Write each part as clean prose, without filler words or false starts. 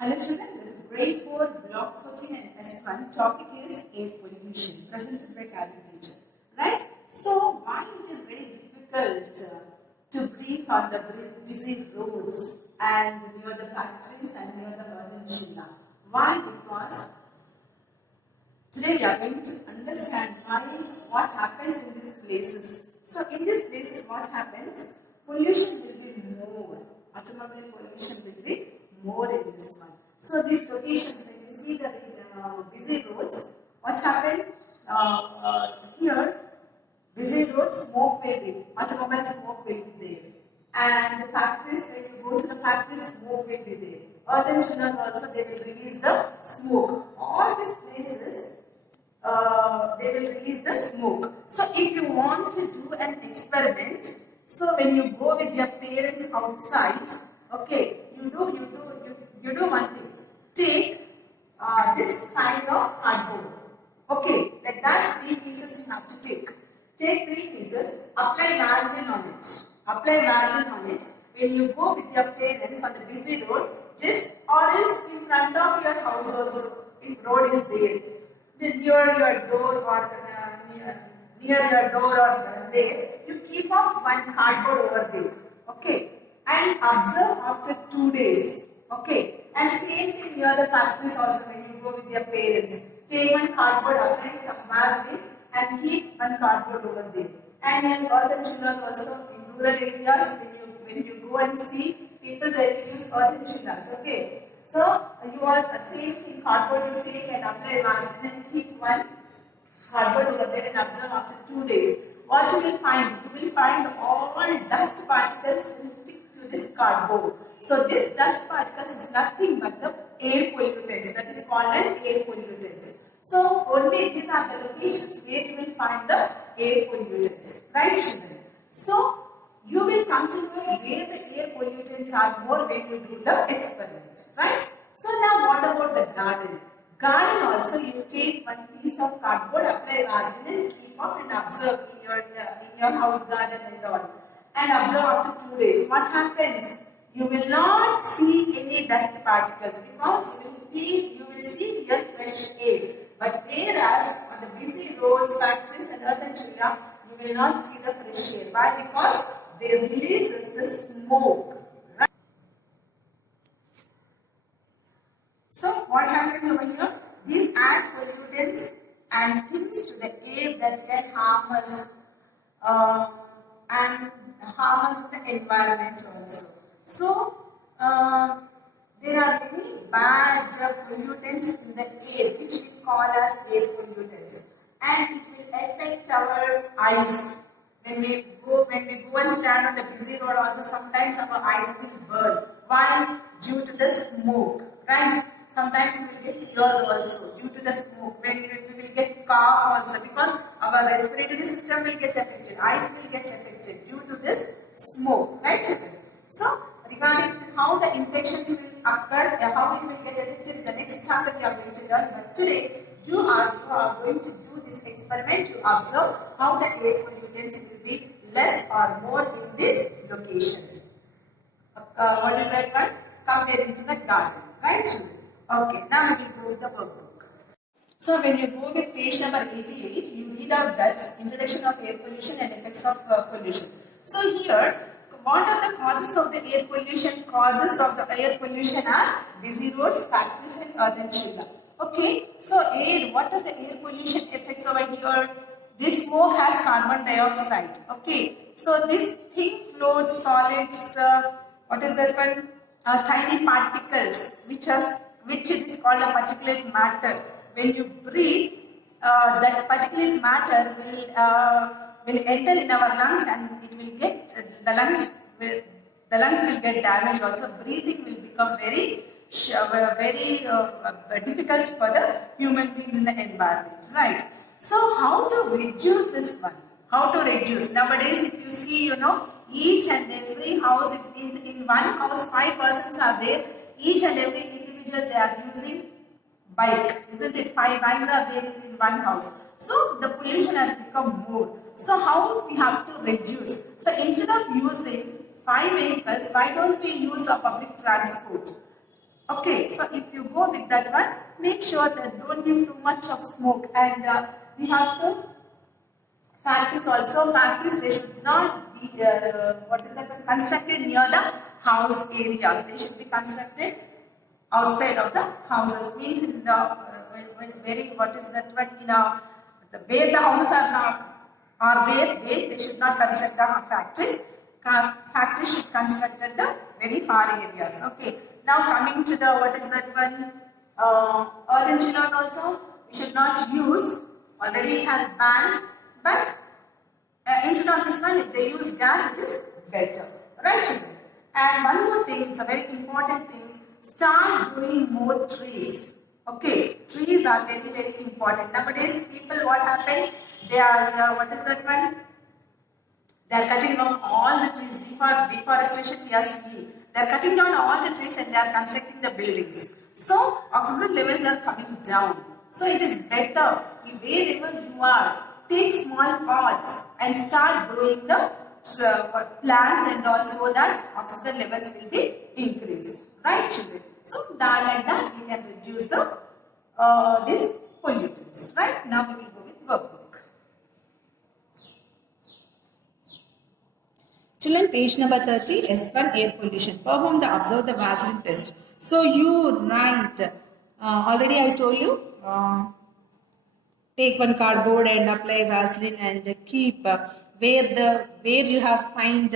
Hello children, this is grade 4, block 14 and S1. Topic is air pollution, presented by Calvin teacher. Right? So, why it is very difficult to breathe on the busy roads and near the factories and near the peninsula? Why? Because today we are going to understand what happens in these places. So, in these places what happens? Pollution will be more. Automobile pollution will be more in this one. So these locations, when you see the busy roads, what happened? Here, busy roads, smoke will be, automobile smoke will be there. And the factories, when you go to the factories, smoke will be there. Earthen chillers also, they will release the smoke. All these places, they will release the smoke. So if you want to do an experiment, so when you go with your parents outside, okay, you do one thing. Take this size of cardboard. Okay, like that 3 pieces you have to take. Take 3 pieces, apply Vaseline on it. Apply Vaseline on it. When you go with your parents on the busy road, just or else in front of your house also, if road is there, near your door or near your door or there, you keep off one cardboard over there. Okay, and observe after 2 days. Okay, and same thing near the factories also when you go with your parents. Take one cardboard, apply some Vaseline and keep one cardboard over there. And in earthen chillers also in rural areas, when you go and see, people really use earthen chillers. Okay, so you are the same thing, cardboard you take and apply Vaseline and keep one cardboard over there and observe after 2 days. What you will find? You will find all dust particles will stick to this cardboard. So this dust particles is nothing but the air pollutants, that is called an air pollutants. So only these are the locations where you will find the air pollutants, right children? So you will come to know where the air pollutants are more when you do the experiment, right? So now what about the garden? Garden also you take one piece of cardboard, apply Vaseline and keep on and observe in your house garden and all. And observe after 2 days. What happens? You will not see any dust particles because you will see real fresh air. But whereas on the busy roads, factories and earthen chiller, you will not see the fresh air. Why? Because they releases the smoke. Right? So what happens over here? These add pollutants and things to the air that can harm us and harm us the environment also. So, there are many bad pollutants in the air which we call as air pollutants, and it will affect our eyes. When we go and stand on the busy road also, sometimes our eyes will burn. Why? Due to the smoke, right? Sometimes we will get tears also due to the smoke. When we will get cough also because our respiratory system will get affected. Eyes will get affected due to this smoke, right children? So, regarding how the infections will occur, how it will get affected in the next chapter we are going to learn. But today, you are going to do this experiment to observe how the air pollutants will be less or more in these locations. What is that one? Comparing to the garden, right children? Okay, now we will go with the workbook. So when you go with page number 88, you read out that introduction of air pollution and effects of pollution. So here, what are the causes of the air pollution? Causes of the air pollution are busy roads, factories and earthen chiller. Okay, so air, what are the air pollution effects over here? This smoke has carbon dioxide. Okay, so this thin floats, solids, what is that one? Tiny particles which it is called a particulate matter. When you breathe, that particulate matter will enter in our lungs and it will get the lungs will get damaged. Also, breathing will become very difficult for the human beings in the environment, right? So, how to reduce this one? How to reduce? Nowadays, if you see, each and every house, in one house, 5 persons are there. Each and every individual they are using bike, isn't it? 5 bikes are there in one house. So the pollution has become more. So how we have to reduce? So instead of using 5 vehicles, why don't we use a public transport? Okay, so if you go with that one, make sure that don't give too much of smoke. And we have to factories also. Factories, they should not be constructed near the house areas. They should be constructed outside of the houses. Means in the where the houses are now are there, they should not construct the factories. Factories should construct at the very far areas. Okay. Now coming to the earthen chillers also we should not use. Already it has banned, but instead of this one, if they use gas, it is better, right, children? And one more thing, it's a very important thing. Start growing more trees. Okay, trees are very, very important. Nowadays, people, what happened? They are, they are cutting off all the trees. Deforestation we are seeing. They are cutting down all the trees and they are constructing the buildings. So, oxygen levels are coming down. So, it is better wherever you are, take small pots and start growing the plants, and also that oxygen levels will be increased. Right, children? So, like that we can reduce the these pollutants. Right? Now we will go with workbook. Children, page number 30, S1, air pollution. Perform the observe the Vaseline test. So you write, already I told you, take one cardboard and apply Vaseline and keep where you have find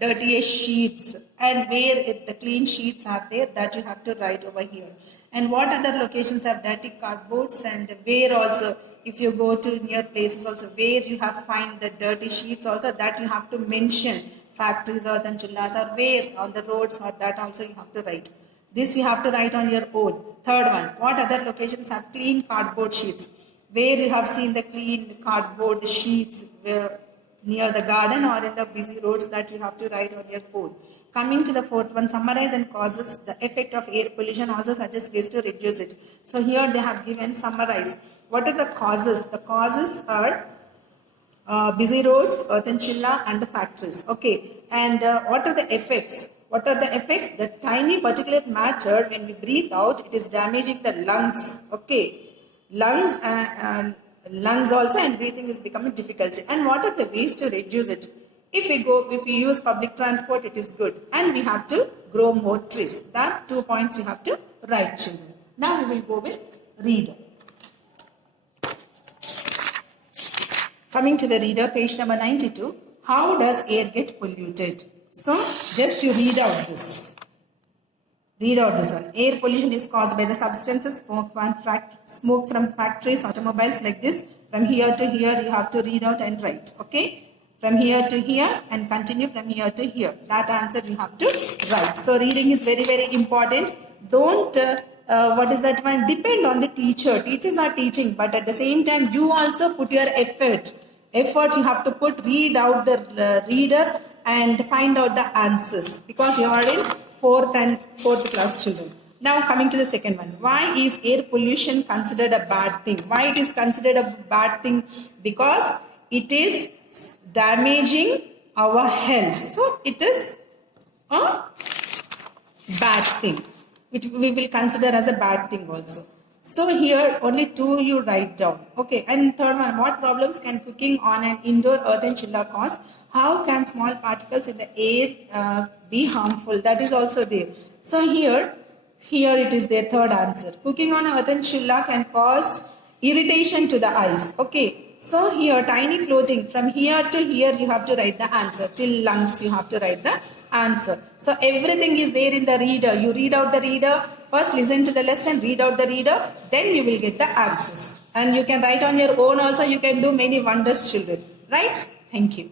dirtiest sheets and where the clean sheets are there, that you have to write over here. And what other locations have dirty cardboards, and where also, if you go to near places also where you have find the dirty sheets also, that you have to mention factories or then chullas, or where on the roads, or that also you have to write. This you have to write on your own. Third one, what other locations have clean cardboard sheets? Where you have seen the clean cardboard sheets near the garden or in the busy roads, that you have to write on your own. Coming to the fourth one, summarize and causes the effect of air pollution, also suggest ways to reduce it. So here they have given summarize. What are the causes? The causes are busy roads, earthen chilla, and the factories. Okay, and what are the effects? What are the effects? The tiny particulate matter, when we breathe out, it is damaging the lungs. Okay, lungs also, and breathing is becoming difficult. And what are the ways to reduce it? If we use public transport, it is good, and we have to grow more trees. That 2 points you have to write, children. Now we will go with reader. Coming to the reader, page number 92. How does air get polluted? So just you read out this. Read out this one. Air pollution is caused by the substances, smoke from factories, automobiles, like this. From here to here, you have to read out and write. Okay. From here to here and continue from here to here. That answer you have to write. So reading is very, very important. Don't, depend on the teacher. Teachers are teaching, but at the same time, you also put your effort. You have to put, read out the reader and find out the answers, because you are in 4th class children. Now coming to the second one. Why is air pollution considered a bad thing? Why it is considered a bad thing? Because it is damaging our health. So it is a bad thing. We will consider as a bad thing also. So here only 2 you write down. Okay. And third one, what problems can cooking on an indoor earthen chiller cause? How can small particles in the air be harmful? That is also there. So here it is their third answer. Cooking on an earthen chiller can cause irritation to the eyes. Okay. So here tiny floating, from here to here you have to write the answer. Till lungs you have to write the answer. So everything is there in the reader. You read out the reader. First listen to the lesson, read out the reader. Then you will get the answers. And you can write on your own also. You can do many wonders, children. Right? Thank you.